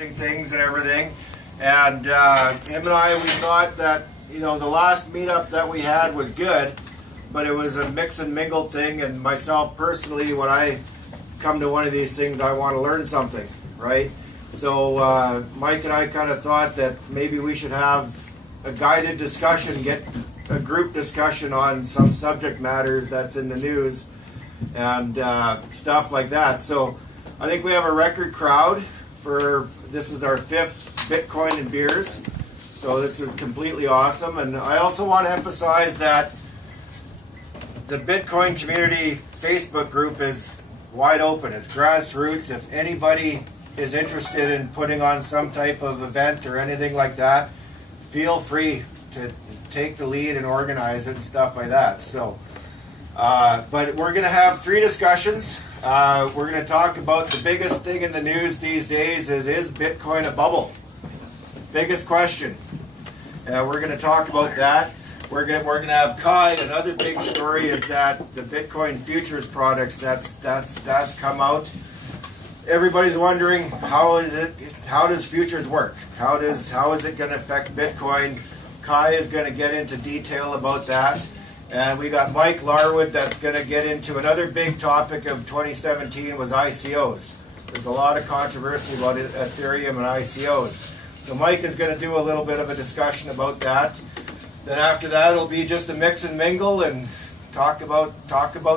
testing things and everything. And him and I, we thought that, the last meetup that we had was good, but it was a mix and mingle thing. And myself personally, when I come to one of these things, I want to learn something, right? So Mike and I kind of thought that maybe we should have a guided discussion, get a group discussion on some subject matters that's in the news and stuff like that. So I think we have a record crowd for, this is our 5th Bitcoin and Beers. So this is completely awesome. And I also want to emphasize that the Bitcoin community Facebook group is wide open. It's grassroots. If anybody is interested in putting on some type of event or anything like that, feel free to take the lead and organize it and stuff like that. So, but we're going to have 3 discussions. We're going to talk about the biggest thing in the news these days is Bitcoin a bubble? Biggest question. We're going to talk about that. We're going to have Kai. Another big story is that the Bitcoin futures products that's come out. Everybody's wondering how does futures work? How is it going to affect Bitcoin? Kai is going to get into detail about that. And we got Mike Larwood that's going to get into another big topic of 2017 was ICOs. There's a lot of controversy about Ethereum and ICOs. So Mike is going to do a little bit of a discussion about that. Then after that it'll be just a mix and mingle and talk about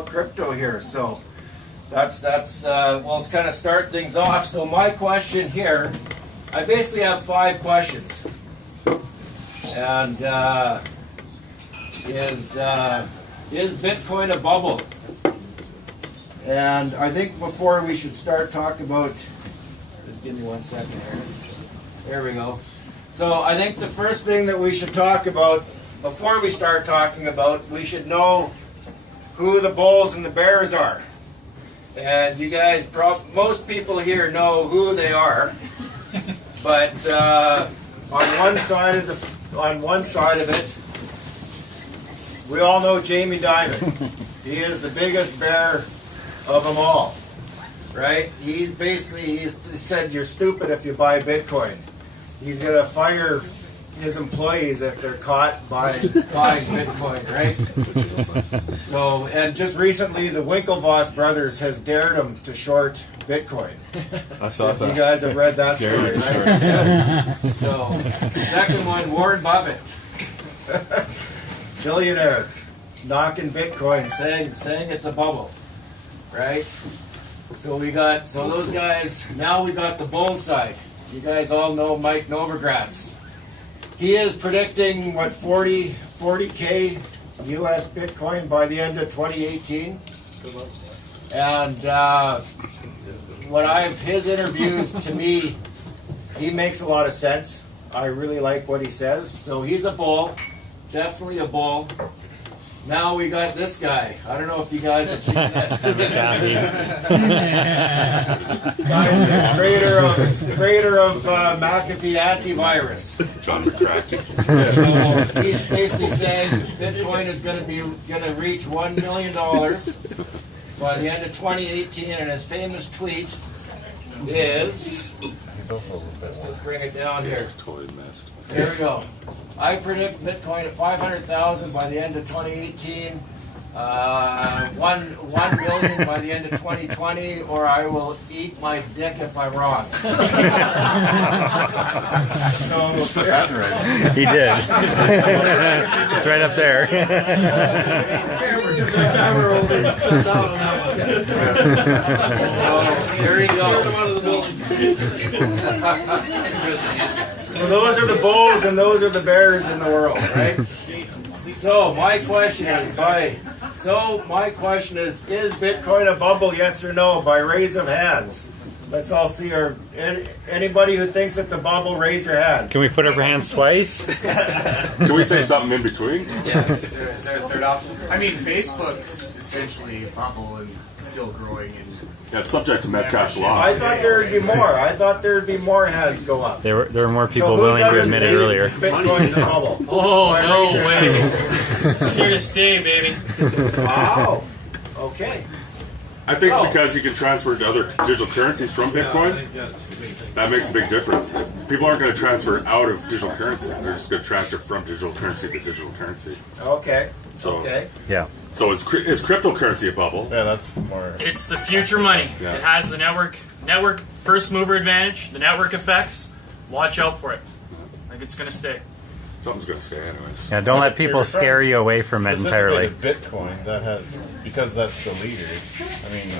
crypto here. So that's well, let's kind of start things off. So my question here, I basically have 5 questions. And is Bitcoin a bubble? And I think before we should start talking about, just give me 1 second here. There we go. So I think the first thing that we should talk about, before we start talking about, we should know who the bulls and the bears are. And you guys, most people here know who they are. But on one side of it, we all know Jamie Dimon. He is the biggest bear of them all, right? He said you're stupid if you buy Bitcoin. He's going to fire his employees if they're caught buying Bitcoin, right? So, and just recently, the Winklevoss brothers has dared him to short Bitcoin. I saw that. You guys have read that story, right? Yeah. So, second one, Warren Buffett, billionaire, knocking Bitcoin, saying it's a bubble, right? So those guys. Now we got the bull side. You guys all know Mike Novogratz. He is predicting, 40K US Bitcoin by the end of 2018. And his interviews, to me, he makes a lot of sense. I really like what he says. So he's a bull, definitely a bull. Now we got this guy. I don't know if you guys have seen this. The creator of McAfee antivirus. John McCracken. So he's basically saying Bitcoin is going to reach $1 million by the end of 2018, and his famous tweet is. Let's just bring it down here. Totally messed. There we go. I predict Bitcoin at 500,000 by the end of 2018, 1 million by the end of 2020, or I will eat my dick if I'm wrong. So he did. It's right up there. So there you go. So those are the bulls and those are the bears in the world, right? So my question is Bitcoin a bubble, yes or no, by raise of hands? Let's all see. Anybody who thinks it's a bubble, raise your hand. Can we put up our hands twice? Can we say something in between? Yeah, is there a third option? I mean, Facebook's essentially a bubble and still growing. And Yeah, it's subject to Metcalfe's law. I thought there would be more. I thought there would be more hands go up. There were more people willing to admit it earlier. Bitcoin's a bubble. oh, no way. It's here to stay, baby. Wow. Okay. I think because you can transfer to other digital currencies from Bitcoin. That makes a big difference. If people aren't going to transfer out of digital currencies. They're just going to transfer from digital currency to digital currency. Okay. So- Okay. Yeah. So is cryptocurrency a bubble? Yeah, that's more. It's the future money. Yeah. It has the network first mover advantage, the network effects. Watch out for it. Like it's gonna stay. Something's going to stay anyways. Yeah. Don't let people scare you away from it entirely. Specifically Bitcoin, that has, because that's the leader. I mean,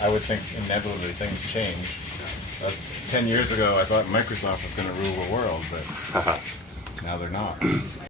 I would think inevitably things change. 10 years ago, I thought Microsoft was going to rule the world, but now they're not.